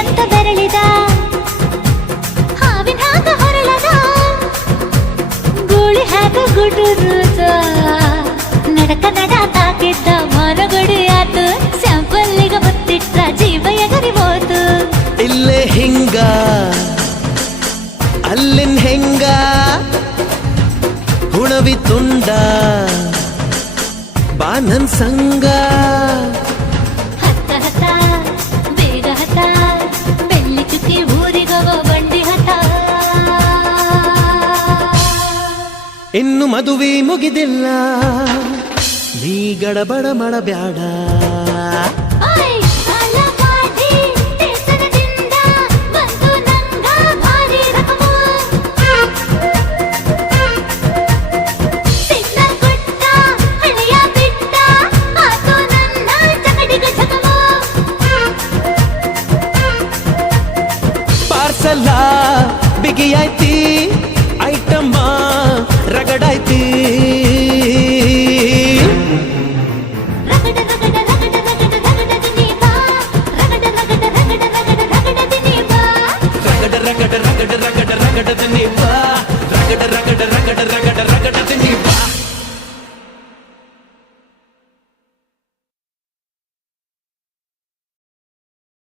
ಅಂತ ಬೆರಳಿದ ಹಾವಿನ ಹಾಗ ಹೊರಳದ ಗೂಳಿ ಹಾಗ ಗುಡುರುದ ನಡಕ ನಡ ತಾಕಿದ್ದ ಮರಗಡಿ ಆತು ಸ್ಯಾಂಪಲ್ಲಿಗ ಮುತ್ತಿಟ್ಟ ಜೀವ ಎಗರಿ ಹೋತು ಇಲ್ಲೇ ಹಿಂಗ ಅಲ್ಲಿನ್ ಹೆಂಗ ಹುಣವಿ ತುಂಡ ಬಾ ನನ್ ಸಂಗ ಹತ್ತ ಹತ ಬೇಗ ಹತ ಬೆಳ್ಳಿ ಚುಕ್ಕಿ ಊರಿಗವ ಬಂಡಿ ಹತ ಇನ್ನು ಮದುವೆ ಮುಗಿದಿಲ್ಲ ನೀ ಗಡಬಡ ಮಾಡಬ್ಯಾಡ ಓಯ್ ಸಾಲಗಾಡಿ ದೇಶದಿಂದ ಬಂದು ನಂಗ ಭಾರಿ ರಕಮು ಸಿಗ್ನಲ್ ಕೊಟ್ಟ ಹಳೆಯ ಬಿಟ್ಟ ಆತು ನನ್ನ ಚಕಡಿಗ ಚಕಮು ಪಾರ್ಸಲ ಬಿಗಿಯಾಯ್ತಿ